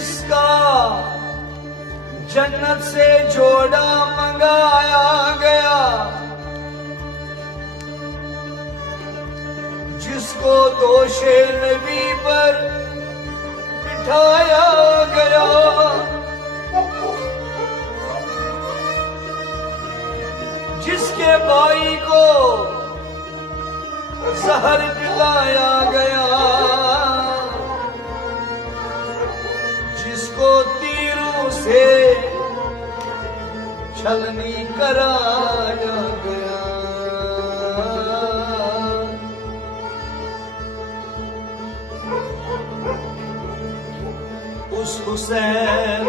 जिसका जन्नत से जोड़ा मंगाया गया, जिसको दोषे नबी पर बिठाया गया, जिसके भाई को जहर पिलाया गया, जिसको तीरों से छलनी कराया गया, उस हुसैन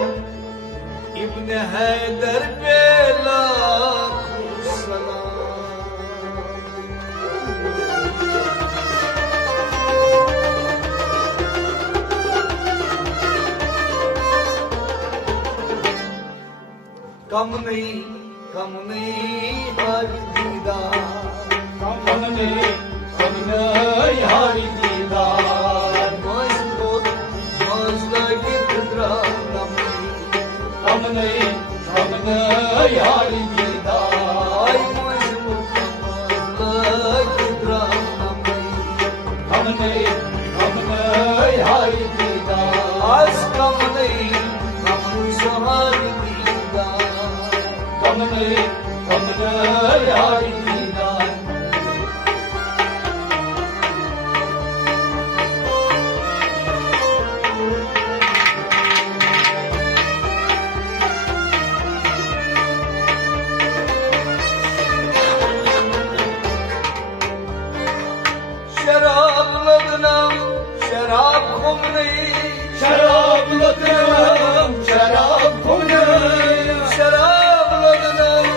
इब्न हैदर पे लाखों सलाम। कम नहीं हर दीदार, कम नहीं हर दीदार, मौज लगी फितरा कम नहीं हर दीदार, मौज लगी फितरा कम नहीं हर दीदार, आज कम नहीं हम सहार दीदार, कम नहीं हर दीदार। शराब लदनम शराब खुम नहीं, शराब लदनम शराब खुम नहीं, शराब लदनम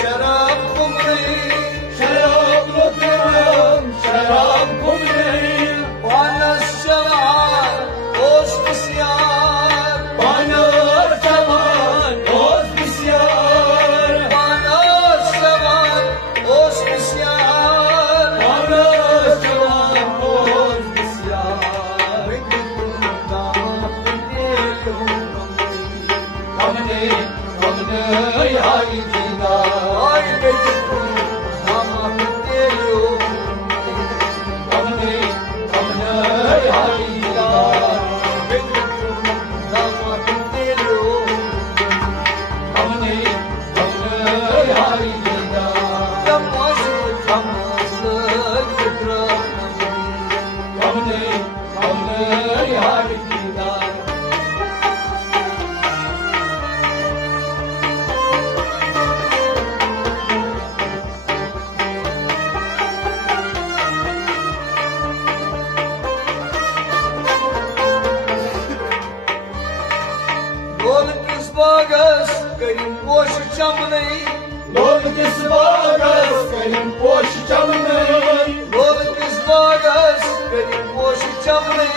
शराब खुम नहीं, शराब लदनम शराब खुम नहीं, वानस जवान होश बसियार, बानर जवान होश बसियार, वानस जवान होश बसियार, बानर जवान होश बसियार। कम नहीं हर दीदार, कम नहीं हर दीदार, कम नहीं हर दीदार, कम नहीं हर दीदार। बोल किस बागस करीम पोश चमने, लोग किस बागस करीम पोश चमने, बोल किस बागस करीम पोश चमने,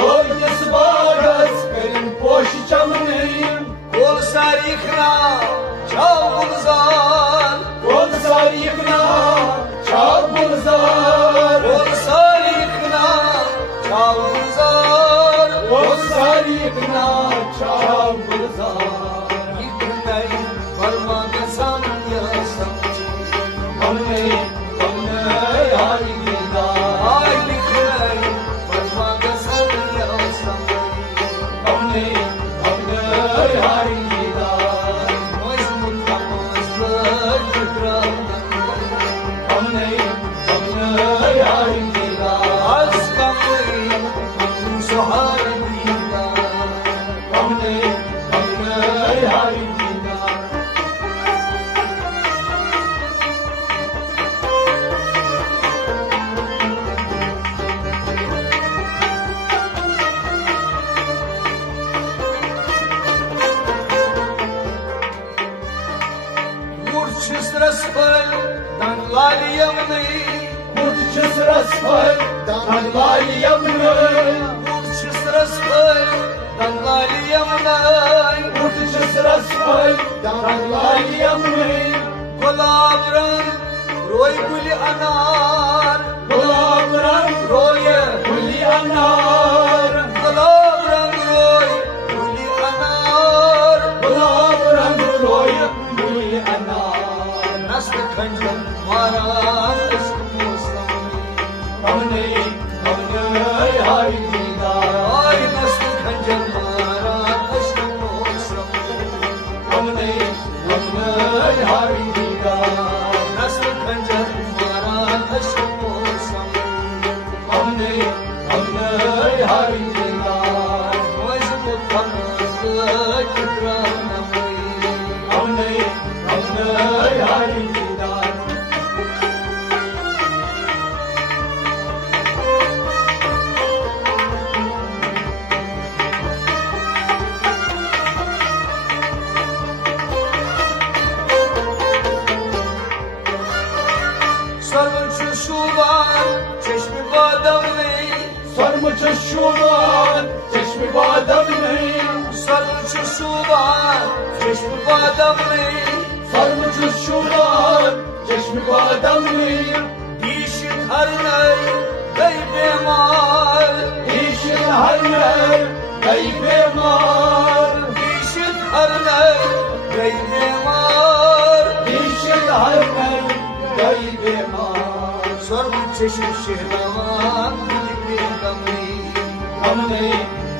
लोग किस बागस करीम पोश चमने, बोल सारीखना छाव गुलजार, बोल सारीखना छाव गुलजार, बोल सारीखना छाव गुलजार, बोल सारीखना छाव गुलजार। इतने फरमा कसम या समझे, कम नहीं हर दीदार, आय लिखने फरमा कसम या समझे, कम नहीं हर दीदार, मौज फितरा कम नहीं हर दीदार, आज कम हम सहार दीदार, कम नहीं हर दीदार। Murçis resfel dan laliyamni, Murçis rasfal dangali yamne, murçis resfel dan laliyamni, Murçis rasfal dangali yamne, गुलाब रंग रोई गुली अनार, गुलाब रंग रोये गुली अनार, गुलाब रंग रोई hari didar. Ay nasıl खंजर मारा अश्क मौसम Gam nahi hari didar. nasıl खंजर मारा अश्क मौसम Gam nahi hari didar. मजबूत हमसे कितना Gam nahi hari didar. Sarmış şuban çeşmi badamlı Sarmış şuban çeşmi badam nahi. Sarmış şuban çeşmi badamlı Sarmış şuban çeşmi badam nahi. Dişin her ney beymar İşin her ne ey bemar. Dişin her ney beymar İşin her ne ey bemar. Sarmış çeşmi şehravan gibi gamlı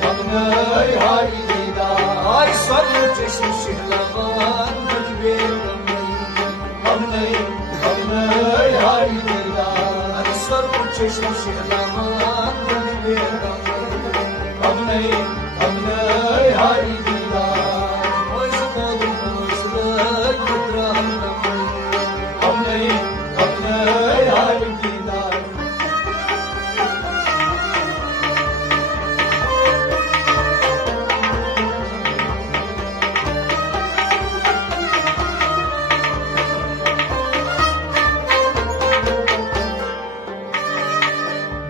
Gam nahi hari didar. Ay sarmış çeşmi şehravan gibi gamlı Gam nahi hari didar. Ay sarmış çeşmi şehravan gibi gamlı Gam nahi hari didar. Gam nahi hari didar.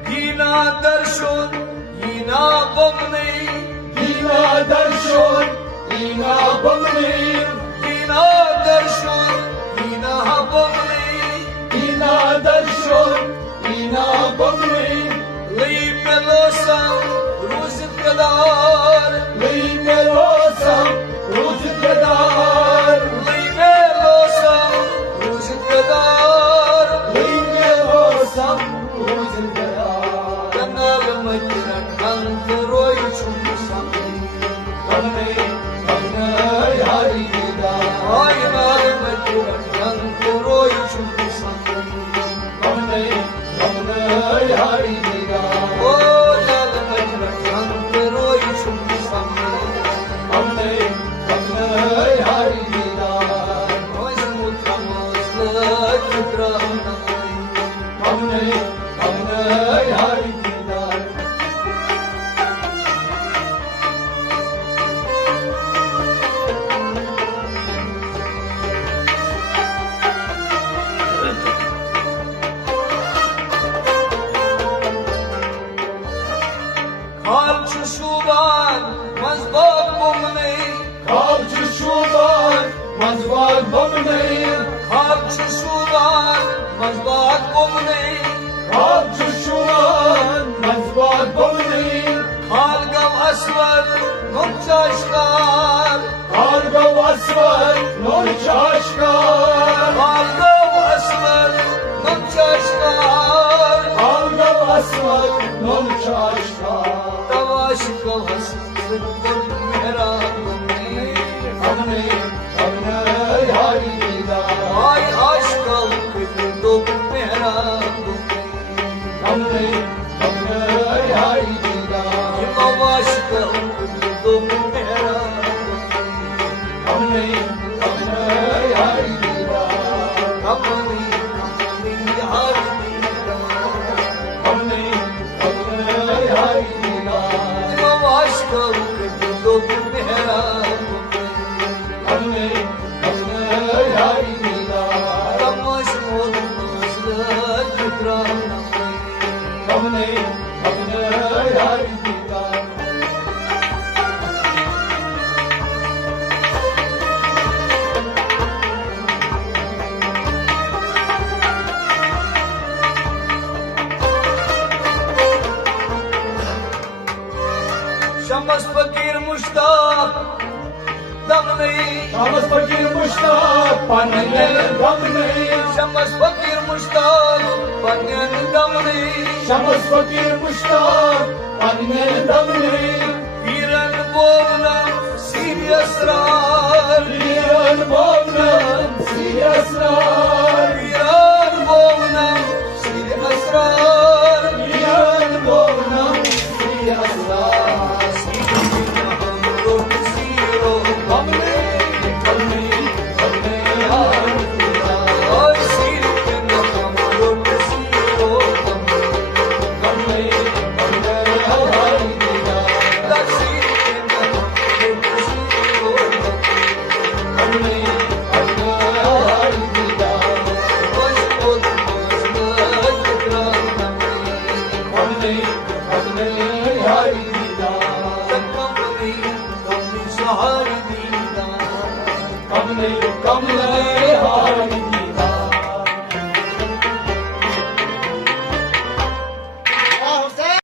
Yina darshun, yina bomni, Dina darshon, ina bamni. yina darshun, yina bomni. Dina darshon, ina bamni. Li pelosam, ruzit kadar. Li melosam, ruz kadar. Li pelosam, ruzit kadar. Li melosam, ruz kadar. Kanal majran kantroy chumsam. Gam nahi hari didar. Ay nal majran kantroy chumsam. Gam nahi hari didar. O nal majran kantroy chumsam. Gam nahi hari didar. Mojmut hamazla kitranay. Gam nahi hari didar. Kalçı şuban mazbab bumni. Kalçı şuban, mazbak bamni. Kalçı şuban mazbab bumni. Kalçı şuban, mazbak bamni. Halgam asvar nokçaşkar. Karga vasvar, nur çaşkar. Halgam asvar nokçaşkar. Karga vasvar, nur çaşkar. Tavaş kavasın merak bumni. Gam nahi hari didar. Ay aşk kalkıdı dok merak bumni. Gam nahi hari didar. Kim avaş kalkıdı dok merak bumni. Gam nahi hari didar. Kapani harbi Gam nahi hari didar. Kim avaş kalkıdı dok merak bumni. Gam nahi hari didar. Tamaş olmazlı kitranay. Gam nahi hari didar. Şamas fakir muştak damni. Şamas fakir muştak, pannen gamni. Şamas fakir muştak panen damni. Şamas fakir muştak, pannen पन्ने दमने Viran bolam siri asrar Viran bolam siri asrar Viran bolam siri asrar Viran bolam siri asrar Siro Kamne kamne kamne yaar dida Ay siri hamron siro kamne kamne yaar dida La siri hamron siro kamne kamne yaar dida kamne kamne yaar dida kamne kamne